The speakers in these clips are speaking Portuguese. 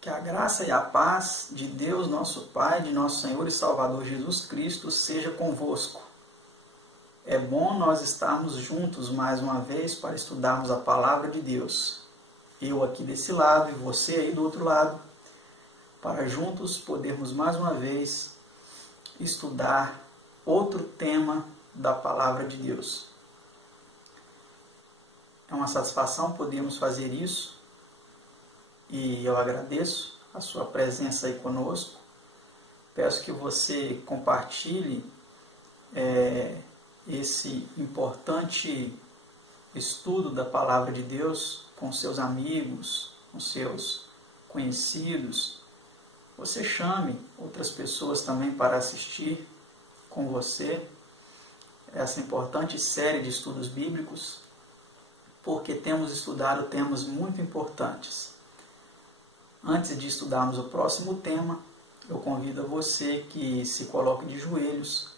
Que a graça e a paz de Deus, nosso Pai, de nosso Senhor e Salvador Jesus Cristo, seja convosco. É bom nós estarmos juntos mais uma vez para estudarmos a Palavra de Deus. Eu aqui desse lado e você aí do outro lado, para juntos podermos mais uma vez estudar outro tema da Palavra de Deus. É uma satisfação podermos fazer isso. E eu agradeço a sua presença aí conosco. Peço que você compartilhe esse importante estudo da Palavra de Deus com seus amigos, com seus conhecidos. Você chame outras pessoas também para assistir com você essa importante série de estudos bíblicos, porque temos estudado temas muito importantes. Antes de estudarmos o próximo tema, eu convido a você que se coloque de joelhos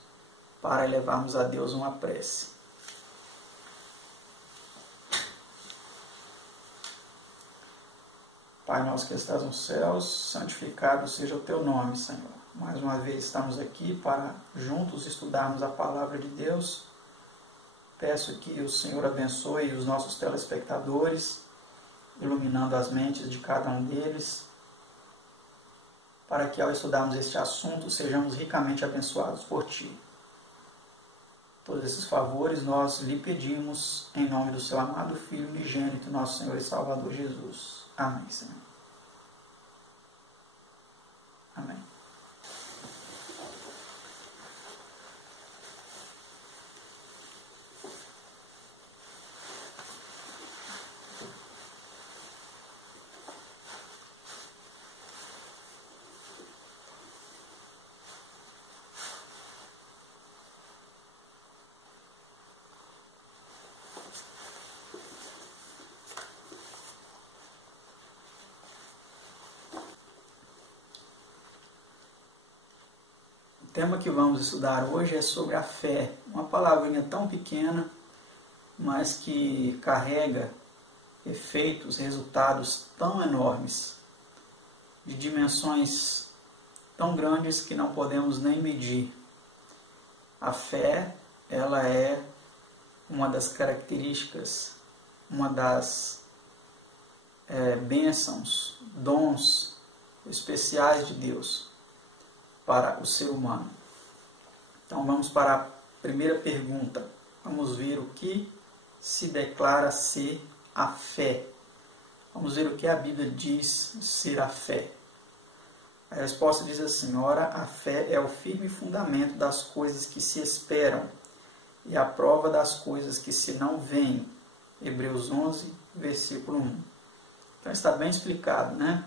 para elevarmos a Deus uma prece. Pai nosso que estás nos céus, santificado seja o teu nome, Senhor. Mais uma vez estamos aqui para juntos estudarmos a palavra de Deus. Peço que o Senhor abençoe os nossos telespectadores, iluminando as mentes de cada um deles, para que ao estudarmos este assunto sejamos ricamente abençoados por Ti. Todos esses favores nós lhe pedimos em nome do Seu amado Filho unigênito, nosso Senhor e Salvador Jesus. Amém, Senhor. Amém. O tema que vamos estudar hoje é sobre a fé, uma palavrinha tão pequena, mas que carrega efeitos, resultados tão enormes, de dimensões tão grandes que não podemos nem medir. A fé, ela é uma das características, uma das bênçãos, dons especiais de Deus para o ser humano. Então vamos para a primeira pergunta. Vamos ver o que se declara ser a fé. Vamos ver o que a Bíblia diz ser a fé. A resposta diz assim: ora, a fé é o firme fundamento das coisas que se esperam e a prova das coisas que se não veem. Hebreus 11, versículo 1. Então está bem explicado, né?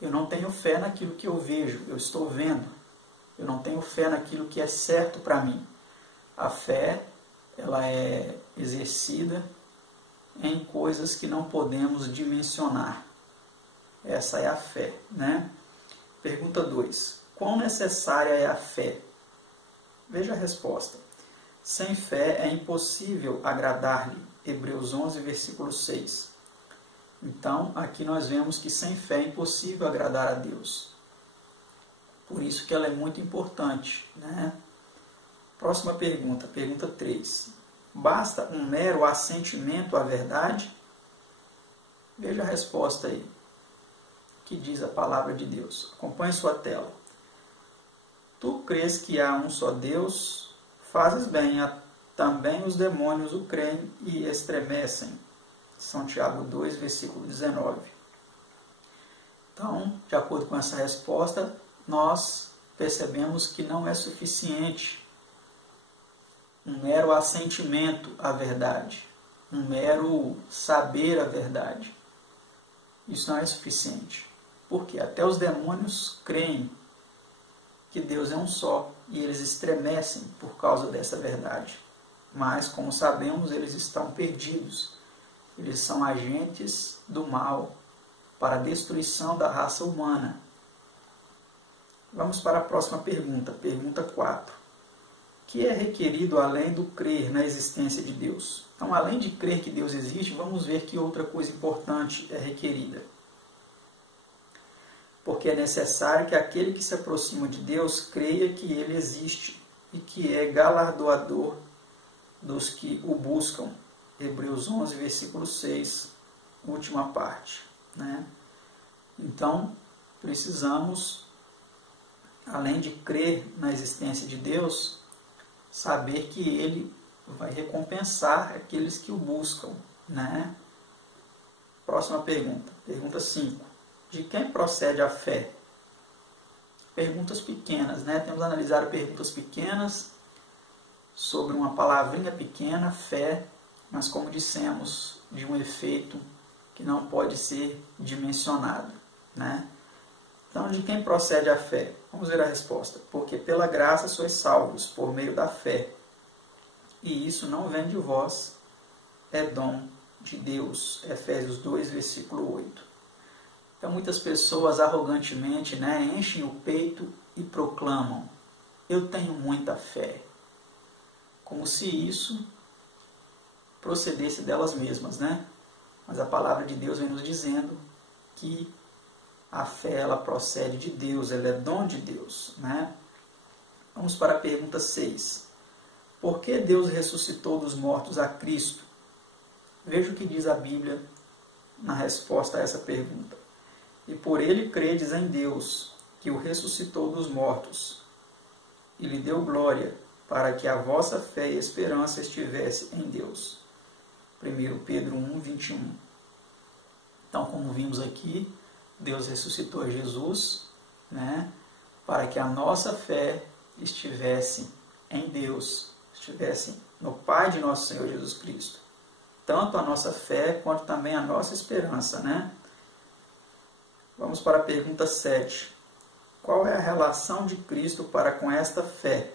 Eu não tenho fé naquilo que eu vejo, eu estou vendo. Eu não tenho fé naquilo que é certo para mim. A fé, ela é exercida em coisas que não podemos dimensionar. Essa é a fé, né? Pergunta 2. Quão necessária é a fé? Veja a resposta. Sem fé é impossível agradar-lhe. Hebreus 11, versículo 6. Então, aqui nós vemos que sem fé é impossível agradar a Deus. Por isso que ela é muito importante, né? Próxima pergunta, pergunta 3. Basta um mero assentimento à verdade? Veja a resposta aí. O que diz a palavra de Deus? Acompanhe sua tela. Tu crês que há um só Deus? Fazes bem, também os demônios o creem e estremecem. São Tiago 2, versículo 19. Então, de acordo com essa resposta, nós percebemos que não é suficiente um mero assentimento à verdade, um mero saber a verdade. Isso não é suficiente, porque até os demônios creem que Deus é um só e eles estremecem por causa dessa verdade. Mas, como sabemos, eles estão perdidos. Eles são agentes do mal para a destruição da raça humana. Vamos para a próxima pergunta, pergunta 4. O que é requerido além do crer na existência de Deus? Então, além de crer que Deus existe, vamos ver que outra coisa importante é requerida. porque é necessário que aquele que se aproxima de Deus creia que Ele existe e que é galardoador dos que o buscam. Hebreus 11, versículo 6, última parte, né? Então, precisamos, além de crer na existência de Deus, saber que Ele vai recompensar aqueles que o buscam, né? Próxima pergunta, pergunta 5. De quem procede a fé? Perguntas pequenas, né? Temos analisado perguntas pequenas sobre uma palavrinha pequena, fé, mas como dissemos, de um efeito que não pode ser dimensionado, né? Então, de quem procede a fé? Vamos ver a resposta. Porque pela graça sois salvos, por meio da fé. E isso não vem de vós, é dom de Deus. Efésios 2, versículo 8. Então, muitas pessoas arrogantemente, né, enchem o peito e proclamam: eu tenho muita fé. Como se isso procedesse delas mesmas, né? Mas a palavra de Deus vem nos dizendo que a fé, ela procede de Deus, ela é dom de Deus, né? Vamos para a pergunta 6. Por que Deus ressuscitou dos mortos a Cristo? Veja o que diz a Bíblia na resposta a essa pergunta. E por ele credes em Deus, que o ressuscitou dos mortos, e lhe deu glória, para que a vossa fé e esperança estivesse em Deus. 1 Pedro 1, 21. Então, como vimos aqui, Deus ressuscitou Jesus, né, para que a nossa fé estivesse em Deus, estivesse no Pai de nosso Senhor Jesus Cristo. Tanto a nossa fé, quanto também a nossa esperança, né? Vamos para a pergunta 7. Qual é a relação de Cristo para com esta fé?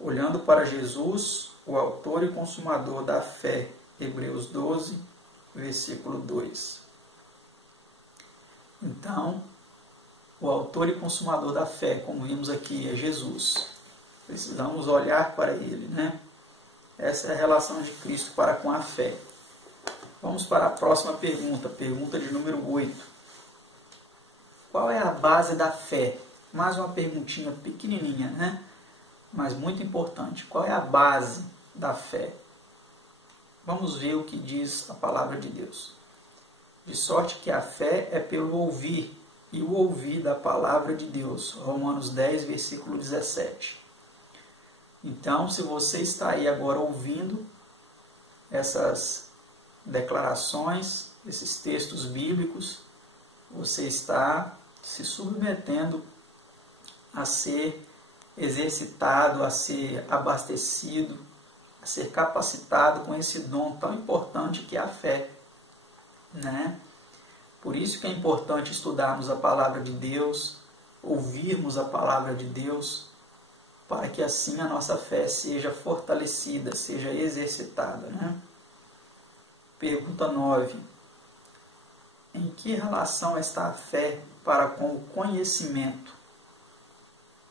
Olhando para Jesus, o autor e consumador da fé. Hebreus 12, versículo 2. Então, o autor e consumador da fé, como vimos aqui, é Jesus. Precisamos olhar para Ele, né? Essa é a relação de Cristo para com a fé. Vamos para a próxima pergunta, pergunta de número 8. Qual é a base da fé? Mais uma perguntinha pequenininha, né? Mas muito importante. Qual é a base da fé? Vamos ver o que diz a palavra de Deus. De sorte que a fé é pelo ouvir, e o ouvir da palavra de Deus. Romanos 10, versículo 17. Então, se você está aí agora ouvindo essas declarações, esses textos bíblicos, você está se submetendo a ser exercitado, a ser abastecido, a ser capacitado com esse dom tão importante que é a fé, né? Por isso que é importante estudarmos a palavra de Deus, ouvirmos a palavra de Deus, para que assim a nossa fé seja fortalecida, seja exercitada, né? Pergunta 9. Em que relação está a fé para com o conhecimento?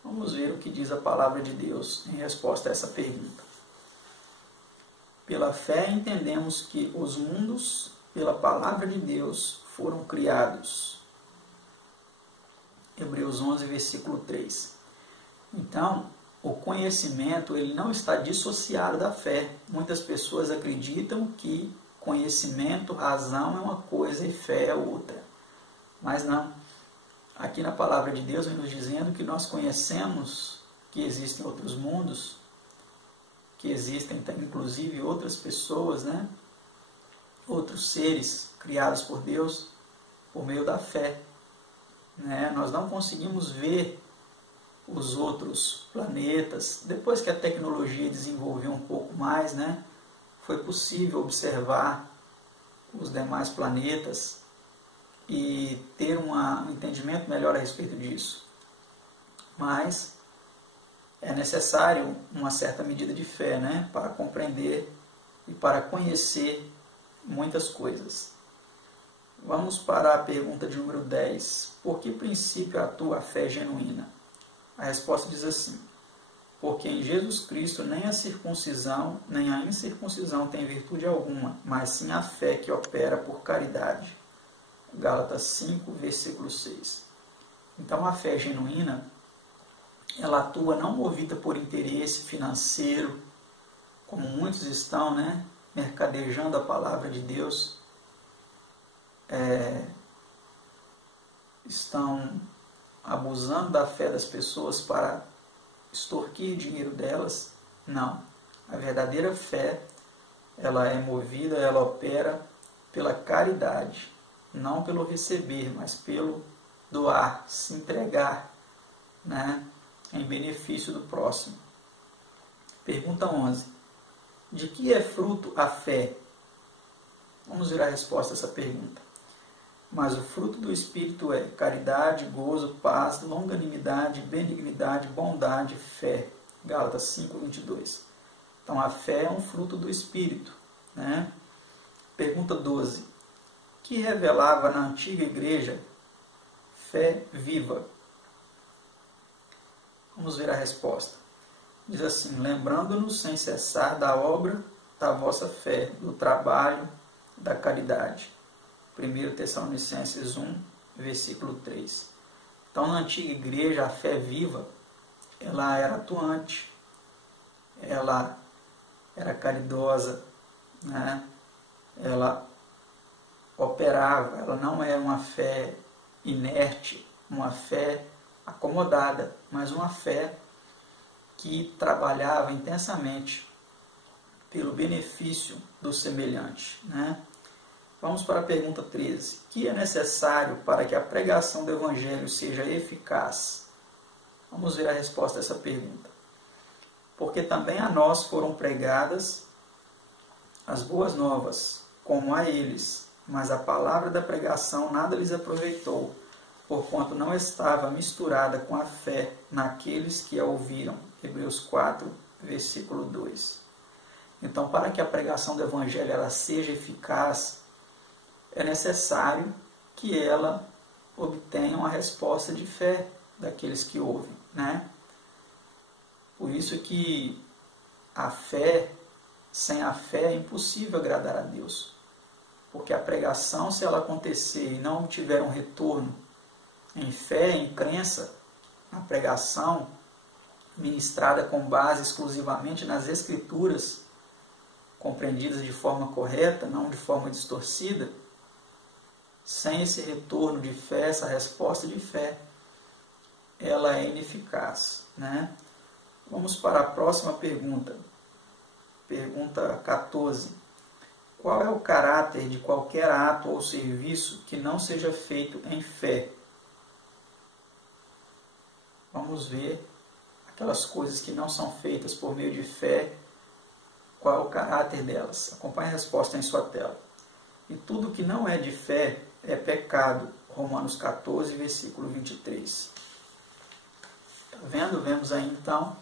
Vamos ver o que diz a palavra de Deus em resposta a essa pergunta. Pela fé entendemos que os mundos, pela palavra de Deus, foram criados. Hebreus 11, versículo 3. Então, o conhecimento ele não está dissociado da fé. Muitas pessoas acreditam que conhecimento, razão é uma coisa e fé é outra. Mas não. Aqui na palavra de Deus vem nos dizendo que nós conhecemos que existem outros mundos, que existem inclusive outras pessoas, né? Outros seres criados por Deus por meio da fé, né? Nós não conseguimos ver os outros planetas. Depois que a tecnologia desenvolveu um pouco mais, né? Foi possível observar os demais planetas e ter um entendimento melhor a respeito disso. Mas é necessário uma certa medida de fé, né, para compreender e para conhecer muitas coisas. Vamos para a pergunta de número 10. Por que princípio atua a fé genuína? A resposta diz assim: porque em Jesus Cristo nem a circuncisão nem a incircuncisão tem virtude alguma, mas sim a fé que opera por caridade. Gálatas 5, versículo 6. Então a fé genuína, ela atua não movida por interesse financeiro, como muitos estão, né, mercadejando a palavra de Deus, estão abusando da fé das pessoas para extorquir dinheiro delas. Não. A verdadeira fé, ela é movida, ela opera pela caridade, não pelo receber, mas pelo doar, se entregar, né, em benefício do próximo. Pergunta 11. De que é fruto a fé? Vamos ver a resposta a essa pergunta. Mas o fruto do Espírito é caridade, gozo, paz, longanimidade, benignidade, bondade, fé. Gálatas 5:22. Então a fé é um fruto do Espírito, né? Pergunta 12. Que revelava na antiga igreja fé viva? Vamos ver a resposta. Diz assim: lembrando-nos sem cessar da obra da vossa fé, do trabalho, da caridade. 1 Tessalonicenses 1, versículo 3. Então, na antiga igreja, a fé viva, ela era atuante, ela era caridosa, né? Ela operava, ela não é uma fé inerte, uma fé acomodada, mas uma fé que trabalhava intensamente pelo benefício do semelhante, né? Vamos para a pergunta 13. O que é necessário para que a pregação do Evangelho seja eficaz? Vamos ver a resposta a essa pergunta. Porque também a nós foram pregadas as boas novas, como a eles, mas a palavra da pregação nada lhes aproveitou, porquanto não estava misturada com a fé naqueles que a ouviram. Hebreus 4, versículo 2. Então, para que a pregação do Evangelho ela seja eficaz, é necessário que ela obtenha uma resposta de fé daqueles que ouvem, né? Por isso que a fé, sem a fé é impossível agradar a Deus. Porque a pregação, se ela acontecer e não tiver um retorno em fé, em crença, na pregação ministrada com base exclusivamente nas Escrituras, compreendidas de forma correta, não de forma distorcida, sem esse retorno de fé, essa resposta de fé, ela é ineficaz, né? Vamos para a próxima pergunta. Pergunta 14. Qual é o caráter de qualquer ato ou serviço que não seja feito em fé? Vamos ver aquelas coisas que não são feitas por meio de fé, qual é o caráter delas. Acompanhe a resposta em sua tela. E tudo que não é de fé é pecado. Romanos 14, versículo 23. Está vendo? Vemos aí então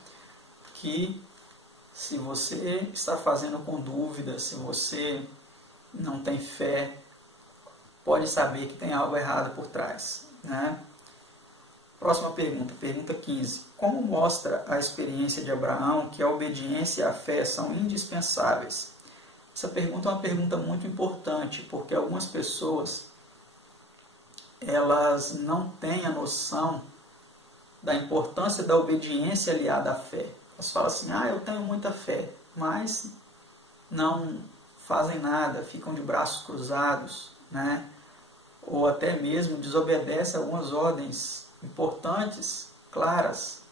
que se você está fazendo com dúvida, se você não tem fé, pode saber que tem algo errado por trás, né? Próxima pergunta, pergunta 15. Como mostra a experiência de Abraão que a obediência e a fé são indispensáveis? Essa pergunta é uma pergunta muito importante, porque algumas pessoas elas não têm a noção da importância da obediência aliada à fé. Elas falam assim: eu tenho muita fé, mas não fazem nada, ficam de braços cruzados, né? Ou até mesmo desobedecem algumas ordens importantes, claras,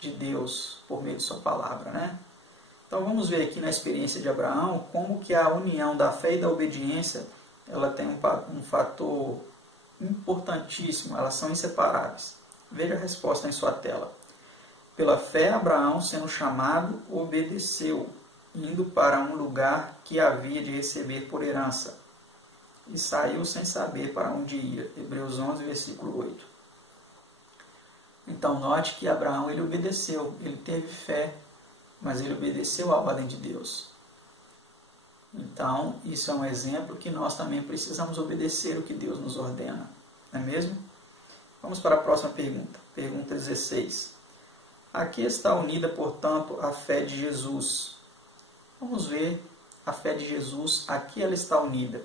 de Deus, por meio de sua palavra, né? Então vamos ver aqui na experiência de Abraão como que a união da fé e da obediência ela tem um fator importantíssimo, elas são inseparáveis. Veja a resposta em sua tela. Pela fé, Abraão, sendo chamado, obedeceu, indo para um lugar que havia de receber por herança, e saiu sem saber para onde ia. Hebreus 11, versículo 8. Então, note que Abraão ele obedeceu, ele teve fé, mas ele obedeceu à ordem de Deus. Então, isso é um exemplo que nós também precisamos obedecer o que Deus nos ordena, não é mesmo? Vamos para a próxima pergunta, pergunta 16. Aqui está unida, portanto, a fé de Jesus. Vamos ver a fé de Jesus, aqui ela está unida.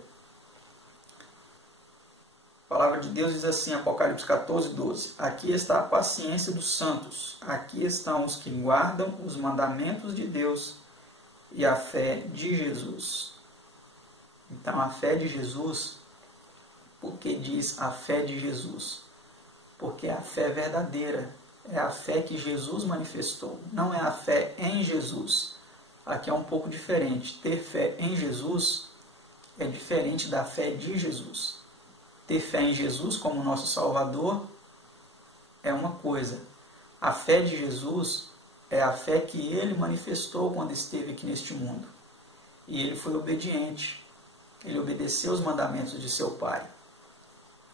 A palavra de Deus diz assim, Apocalipse 14, 12. Aqui está a paciência dos santos. Aqui estão os que guardam os mandamentos de Deus e a fé de Jesus. Então, a fé de Jesus, por que diz a fé de Jesus? Porque a fé verdadeira é a fé que Jesus manifestou, não é a fé em Jesus. Aqui é um pouco diferente. Ter fé em Jesus é diferente da fé de Jesus. Ter fé em Jesus como nosso Salvador é uma coisa. A fé de Jesus é a fé que Ele manifestou quando esteve aqui neste mundo. E Ele foi obediente. Ele obedeceu os mandamentos de seu Pai.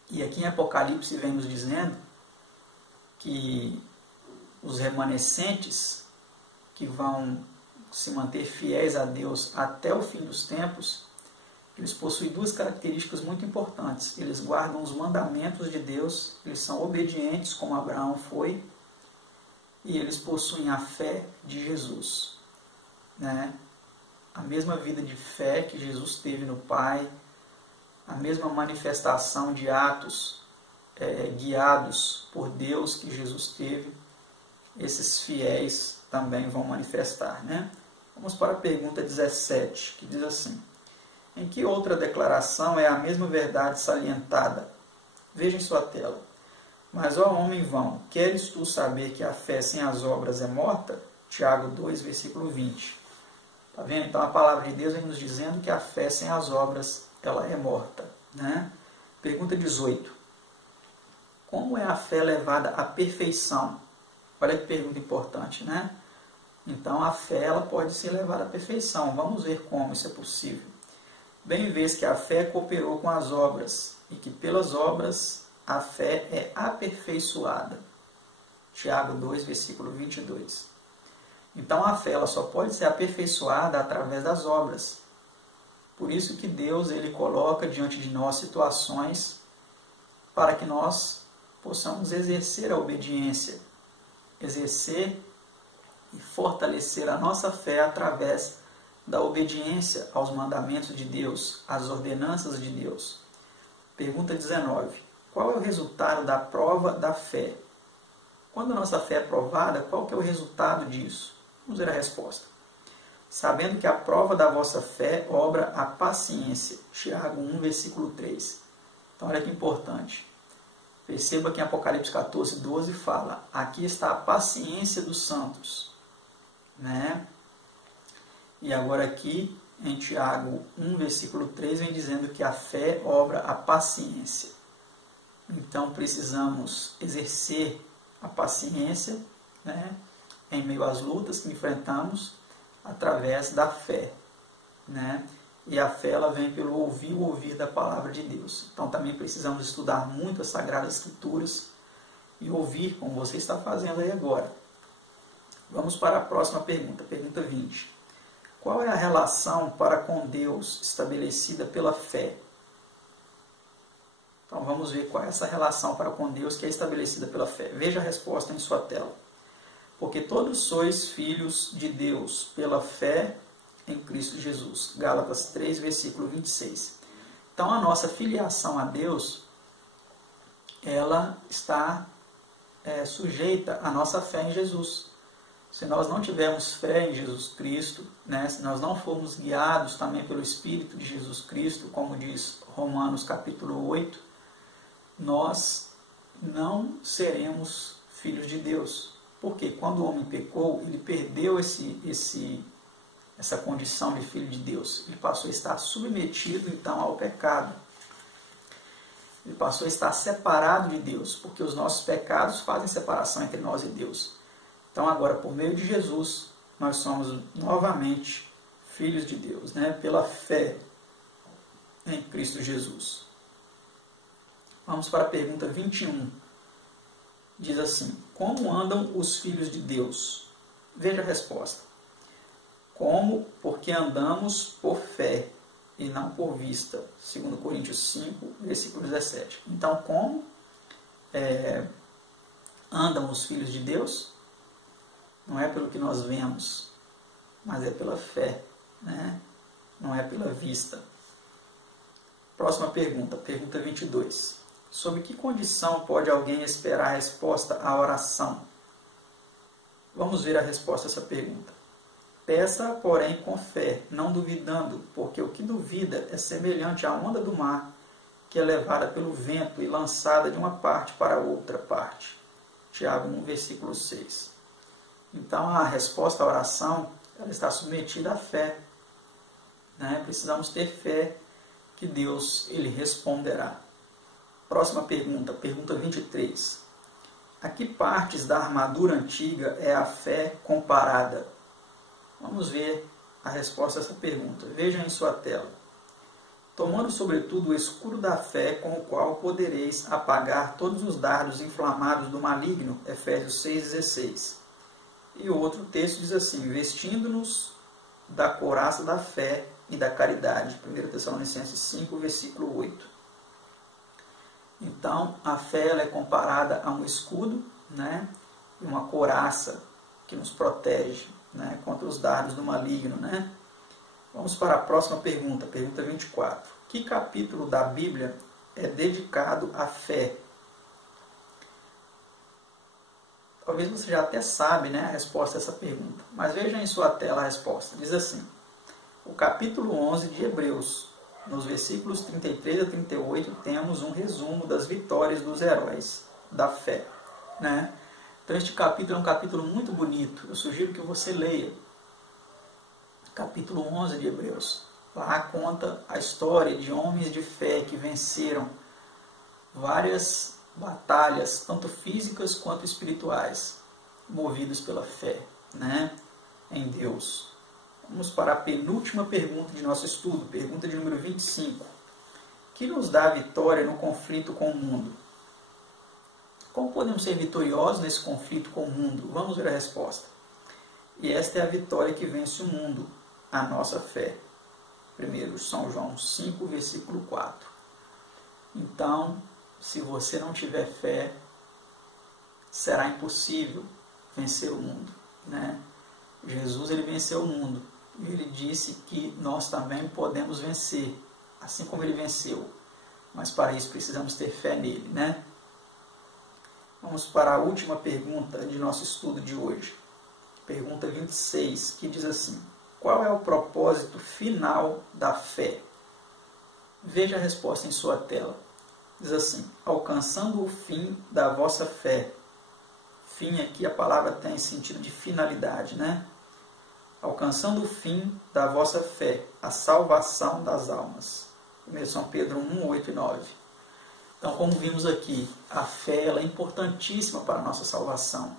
E aqui em Apocalipse vem nos dizendo que os remanescentes que vão se manter fiéis a Deus até o fim dos tempos, eles possuem duas características muito importantes. Eles guardam os mandamentos de Deus, eles são obedientes como Abraão foi, e eles possuem a fé de Jesus, né? A mesma vida de fé que Jesus teve no Pai, a mesma manifestação de atos guiados por Deus que Jesus teve, esses fiéis também vão manifestar, né? Vamos para a pergunta 17, que diz assim: em que outra declaração é a mesma verdade salientada? Veja em sua tela. Mas, ó homem vão, queres tu saber que a fé sem as obras é morta? Tiago 2, versículo 20. Está vendo? Então a palavra de Deus vem nos dizendo que a fé sem as obras ela é morta, né? Pergunta 18. Como é a fé levada à perfeição? Olha que pergunta importante, né? Então a fé ela pode ser levada à perfeição. Vamos ver como isso é possível. Bem vês que a fé cooperou com as obras, e que pelas obras a fé é aperfeiçoada. Tiago 2, versículo 22. Então a fé ela só pode ser aperfeiçoada através das obras. Por isso que Deus ele coloca diante de nós situações para que nós possamos exercer a obediência, exercer e fortalecer a nossa fé através da obediência aos mandamentos de Deus, às ordenanças de Deus. Pergunta 19. Qual é o resultado da prova da fé? Quando a nossa fé é provada, qual que é o resultado disso? Vamos ver a resposta. Sabendo que a prova da vossa fé obra a paciência. Tiago 1, versículo 3. Então, olha que importante. Perceba que em Apocalipse 14, 12 fala: aqui está a paciência dos santos, né? E agora aqui, em Tiago 1, versículo 3, vem dizendo que a fé obra a paciência. Então, precisamos exercer a paciência, né, em meio às lutas que enfrentamos, através da fé, né? E a fé ela vem pelo ouvir o ouvir da palavra de Deus. Então, também precisamos estudar muito as Sagradas Escrituras e ouvir, como você está fazendo aí agora. Vamos para a próxima pergunta, pergunta 20. Qual é a relação para com Deus estabelecida pela fé? Então vamos ver qual é essa relação para com Deus que é estabelecida pela fé. Veja a resposta em sua tela. Porque todos sois filhos de Deus pela fé em Cristo Jesus. Gálatas 3, versículo 26. Então a nossa filiação a Deus, ela está sujeita à nossa fé em Jesus. Se nós não tivermos fé em Jesus Cristo, né, se nós não formos guiados também pelo Espírito de Jesus Cristo, como diz Romanos capítulo 8, nós não seremos filhos de Deus. Porque quando o homem pecou, ele perdeu essa condição de filho de Deus. Ele passou a estar submetido então ao pecado. Ele passou a estar separado de Deus, porque os nossos pecados fazem separação entre nós e Deus. Então agora, por meio de Jesus, nós somos novamente filhos de Deus, né? Pela fé em Cristo Jesus. Vamos para a pergunta 21. Diz assim: como andam os filhos de Deus? Veja a resposta. Como? Porque andamos por fé e não por vista. 2 Coríntios 5, versículo 17. Então, como andam os filhos de Deus? Não é pelo que nós vemos, mas é pela fé, né? Não é pela vista. Próxima pergunta, pergunta 22. Sob que condição pode alguém esperar a resposta à oração? Vamos ver a resposta a essa pergunta. Peça, porém, com fé, não duvidando, porque o que duvida é semelhante à onda do mar, que é levada pelo vento e lançada de uma parte para outra parte. Tiago 1, versículo 6. Então, a resposta à oração ela está submetida à fé. Precisamos ter fé que Deus ele responderá. Próxima pergunta, pergunta 23. A que partes da armadura antiga é a fé comparada? Vamos ver a resposta a essa pergunta. Veja em sua tela. Tomando sobretudo o escudo da fé, com o qual podereis apagar todos os dardos inflamados do maligno. Efésios 6,16. E o outro texto diz assim, vestindo-nos da couraça da fé e da caridade. 1 Tessalonicenses 5, versículo 8. Então, a fé ela é comparada a um escudo, e uma couraça que nos protege contra os dardos do maligno. Vamos para a próxima pergunta, pergunta 24. Que capítulo da Bíblia é dedicado à fé? Talvez você já até sabe a resposta a essa pergunta, mas veja em sua tela a resposta. Diz assim, o capítulo 11 de Hebreus, nos versículos 33 a 38, temos um resumo das vitórias dos heróis da fé. Então este capítulo é um capítulo muito bonito, eu sugiro que você leia. Capítulo 11 de Hebreus. Lá conta a história de homens de fé que venceram várias batalhas, tanto físicas quanto espirituais, movidos pela fé em Deus. Vamos para a penúltima pergunta de nosso estudo, pergunta de número 25. Que nos dá a vitória no conflito com o mundo? Como podemos ser vitoriosos nesse conflito com o mundo? Vamos ver a resposta. E esta é a vitória que vence o mundo, a nossa fé. 1 São João 5, versículo 4. Então, se você não tiver fé, será impossível vencer o mundo. Jesus ele venceu o mundo. E ele disse que nós também podemos vencer, assim como ele venceu. Mas para isso precisamos ter fé nele. Vamos para a última pergunta de nosso estudo de hoje. Pergunta 26, que diz assim. Qual é o propósito final da fé? Veja a resposta em sua tela. Diz assim, alcançando o fim da vossa fé. Fim aqui a palavra tem sentido de finalidade, Alcançando o fim da vossa fé, a salvação das almas. 1 São Pedro 1, 8 e 9. Então, como vimos aqui, a fé ela é importantíssima para a nossa salvação.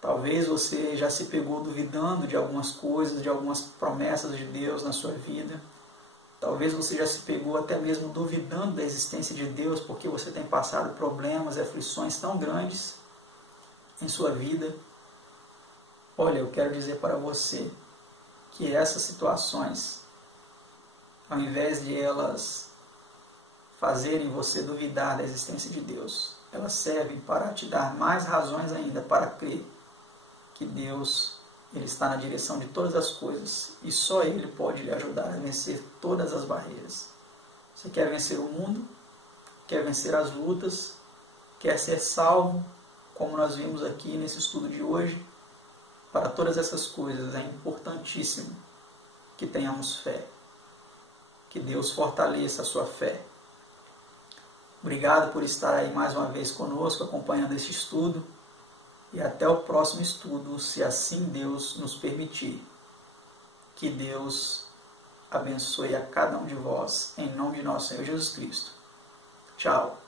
Talvez você já se pegou duvidando de algumas coisas, de algumas promessas de Deus na sua vida. Talvez você já se pegou até mesmo duvidando da existência de Deus, porque você tem passado problemas e aflições tão grandes em sua vida. Olha, eu quero dizer para você que essas situações, ao invés de elas fazerem você duvidar da existência de Deus, elas servem para te dar mais razões ainda para crer que Deus ele está na direção de todas as coisas e só Ele pode lhe ajudar a vencer todas as barreiras. Você quer vencer o mundo? Quer vencer as lutas? Quer ser salvo? Como nós vimos aqui nesse estudo de hoje? Para todas essas coisas é importantíssimo que tenhamos fé. Que Deus fortaleça a sua fé. Obrigado por estar aí mais uma vez conosco, acompanhando este estudo. E até o próximo estudo, se assim Deus nos permitir. Que Deus abençoe a cada um de vós, em nome de nosso Senhor Jesus Cristo. Tchau.